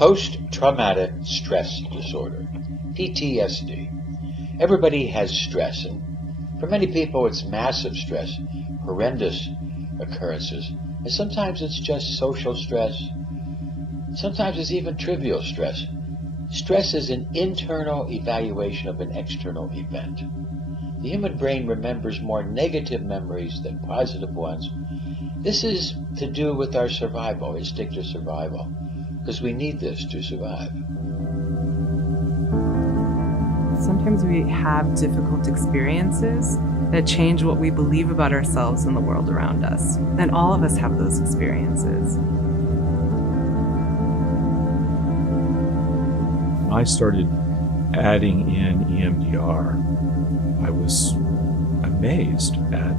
Post-traumatic stress disorder, PTSD. Everybody has stress, and for many people it's massive stress, horrendous occurrences, and sometimes it's just social stress. Sometimes it's even trivial stress. Stress is an internal evaluation of an external event. The human brain remembers more negative memories than positive ones. This is to do with our survival, instinctive survival, because we need this to survive. Sometimes we have difficult experiences that change what we believe about ourselves and the world around us. And all of us have those experiences. When I started adding in EMDR, I was amazed at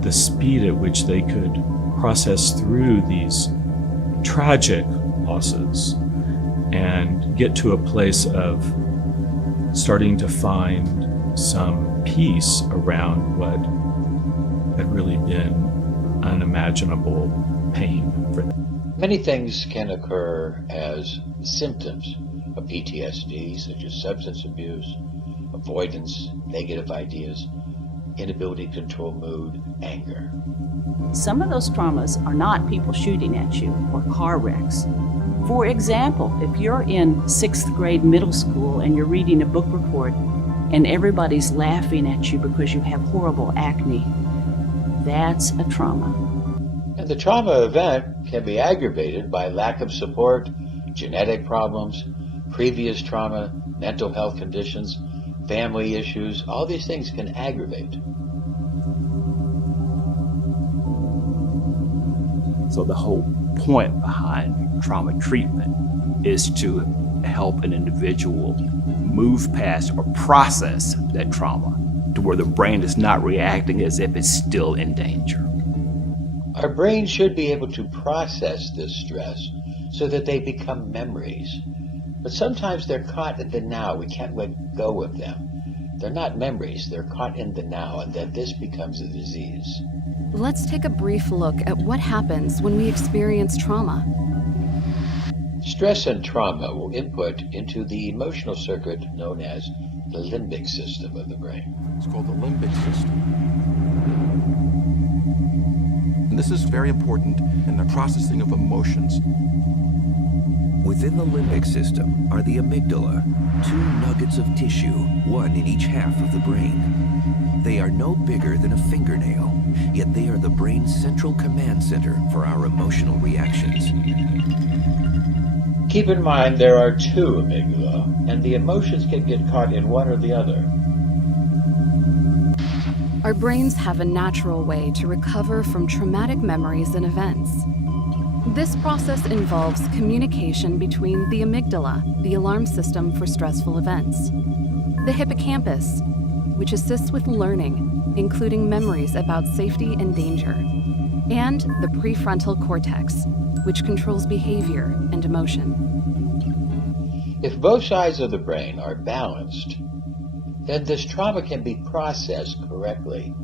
the speed at which they could process through these tragic losses and get to a place of starting to find some peace around what had really been unimaginable pain for them. Many things can occur as symptoms of PTSD, such as substance abuse, avoidance, negative ideas, inability to control mood, anger. Some of those traumas are not people shooting at you or car wrecks. For example, if you're in 6th grade middle school and you're reading a book report and everybody's laughing at you because you have horrible acne, that's a trauma. And the trauma event can be aggravated by lack of support, genetic problems, previous trauma, mental health conditions, family issues. All these things can aggravate. So the whole point behind trauma treatment is to help an individual move past or process that trauma to where the brain is not reacting as if it's still in danger. Our brain should be able to process this stress so that they become memories. But sometimes they're caught in the now. We can't let go of them. They're not memories. They're caught in the now, and then this becomes a disease. Let's take a brief look at what happens when we experience trauma. Stress and trauma will input into the emotional circuit known as the limbic system of the brain. It's called the limbic system. And this is very important in the processing of emotions. Within the limbic system are the amygdala, 2 nuggets of tissue, one in each half of the brain. They are no bigger than a fingernail, yet they are the brain's central command center for our emotional reactions. Keep in mind there are 2 amygdala, and the emotions can get caught in one or the other. Our brains have a natural way to recover from traumatic memories and events. This process involves communication between the amygdala, the alarm system for stressful events, the hippocampus, which assists with learning, including memories about safety and danger, and the prefrontal cortex, which controls behavior and emotion. If both sides of the brain are balanced, then this trauma can be processed correctly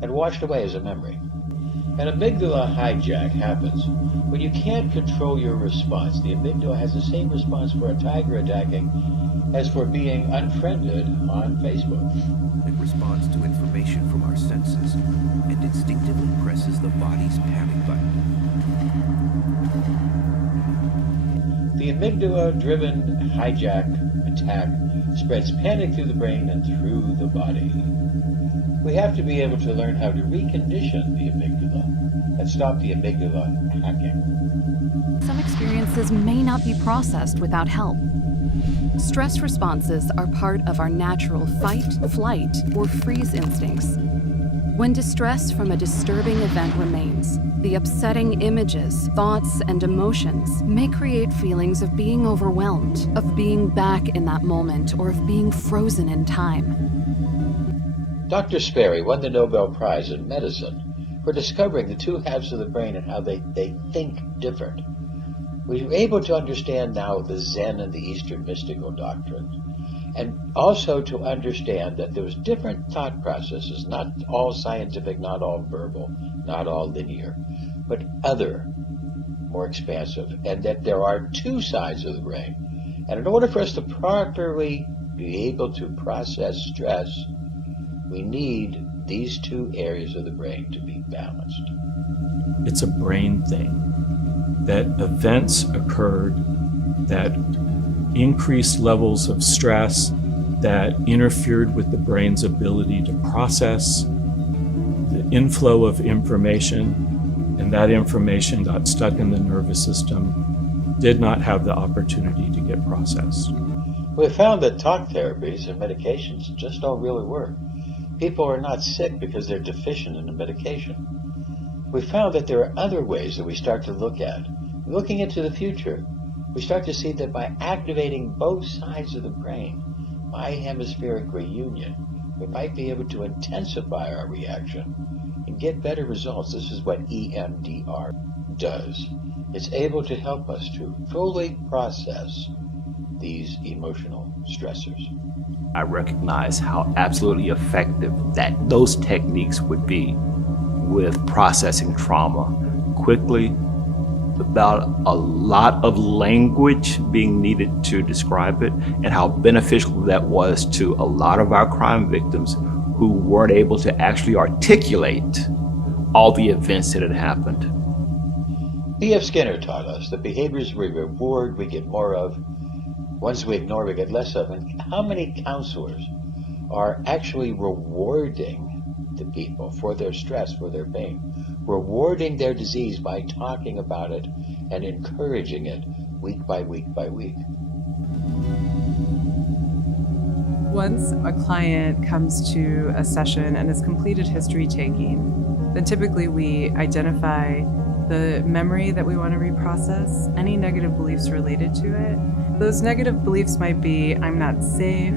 and washed away as a memory. An amygdala hijack happens when you can't control your response. The amygdala has the same response for a tiger attacking as for being unfriended on Facebook. It responds to information from our senses and instinctively presses the body's panic button. The amygdala-driven hijack attack spreads panic through the brain and through the body. We have to be able to learn how to recondition the amygdala and stop the amygdala hacking. Some experiences may not be processed without help. Stress responses are part of our natural fight, flight, or freeze instincts. When distress from a disturbing event remains, the upsetting images, thoughts, and emotions may create feelings of being overwhelmed, of being back in that moment, or of being frozen in time. Dr. Sperry won the Nobel Prize in Medicine for discovering the 2 halves of the brain and how they think different. We were able to understand now the Zen and the Eastern mystical doctrines, and also to understand that there was different thought processes, not all scientific, not all verbal, not all linear, but other, more expansive, and that there are two sides of the brain. And in order for us to properly be able to process stress, we need these two areas of the brain to be balanced. It's a brain thing, that events occurred that increased levels of stress, that interfered with the brain's ability to process the inflow of information, and that information got stuck in the nervous system, did not have the opportunity to get processed. We found that talk therapies and medications just don't really work. People are not sick because they're deficient in the medication. We found that there are other ways that we start to look at. Looking into the future, we start to see that by activating both sides of the brain, by hemispheric reunion, we might be able to intensify our reaction and get better results. This is what EMDR does. It's able to help us to fully process these emotional stressors. I recognize how absolutely effective that those techniques would be with processing trauma quickly, without a lot of language being needed to describe it, and how beneficial that was to a lot of our crime victims who weren't able to actually articulate all the events that had happened. B.F. Skinner taught us that behaviors we reward, we get more of. Ones we ignore, we get less of. And how many counselors are actually rewarding the people for their stress, for their pain, rewarding their disease by talking about it and encouraging it week by week by week? Once a client comes to a session and has completed history taking, then typically we identify the memory that we want to reprocess, any negative beliefs related to it. Those negative beliefs might be, I'm not safe,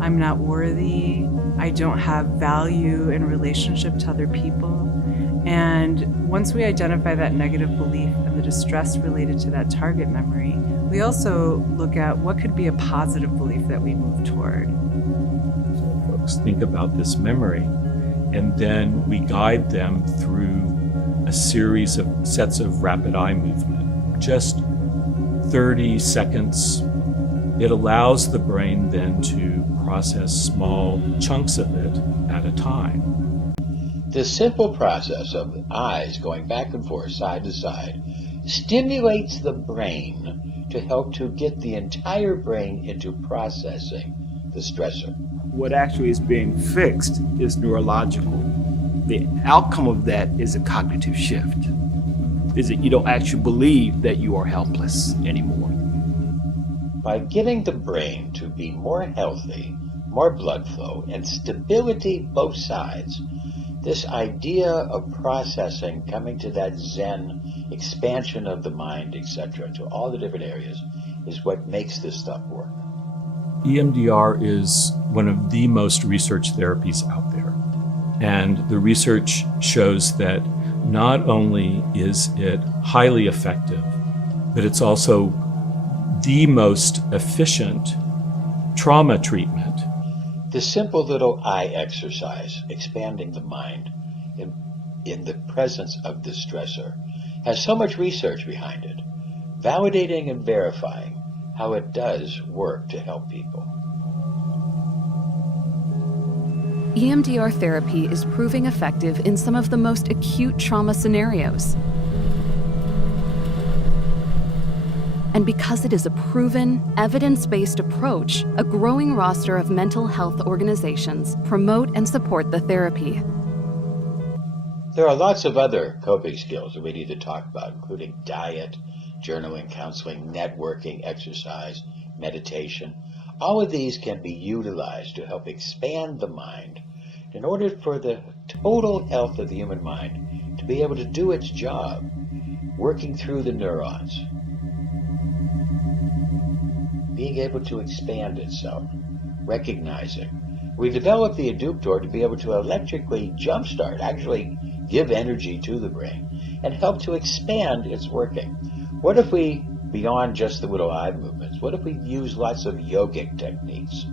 I'm not worthy, I don't have value in relationship to other people. And once we identify that negative belief and the distress related to that target memory, we also look at what could be a positive belief that we move toward. So folks think about this memory, and then we guide them through a series of sets of rapid eye movement, just 30 seconds. It allows the brain then to process small chunks of it at a time. This simple process of the eyes going back and forth, side to side, stimulates the brain to help to get the entire brain into processing the stressor. What actually is being fixed is neurological. The outcome of that is a cognitive shift. Is that you don't actually believe that you are helpless anymore. By getting the brain to be more healthy, more blood flow, and stability both sides, this idea of processing, coming to that Zen expansion of the mind, etc., to all the different areas, is what makes this stuff work. EMDR is one of the most researched therapies out there. And the research shows that not only is it highly effective, but it's also the most efficient trauma treatment. The simple little eye exercise, expanding the mind in the presence of this stressor, has so much research behind it, validating and verifying how it does work to help people. EMDR therapy is proving effective in some of the most acute trauma scenarios. And because it is a proven, evidence-based approach, a growing roster of mental health organizations promote and support the therapy. There are lots of other coping skills that we need to talk about, including diet, journaling, counseling, networking, exercise, meditation. All of these can be utilized to help expand the mind in order for the total health of the human mind to be able to do its job, working through the neurons, being able to expand itself, recognizing. We developed the adductor to be able to electrically jumpstart, actually give energy to the brain, and help to expand its working. What if we, beyond just the little eye movements, what if we use lots of yogic techniques,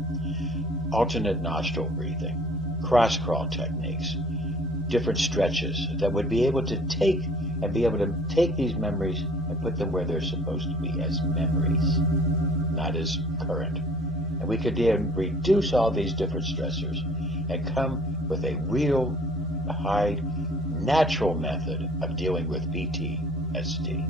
alternate nostril breathing, cross-crawl techniques, different stretches that would be able to take these memories put them where they're supposed to be, as memories, not as current. And we could then reduce all these different stressors and come with a real high natural method of dealing with PTSD.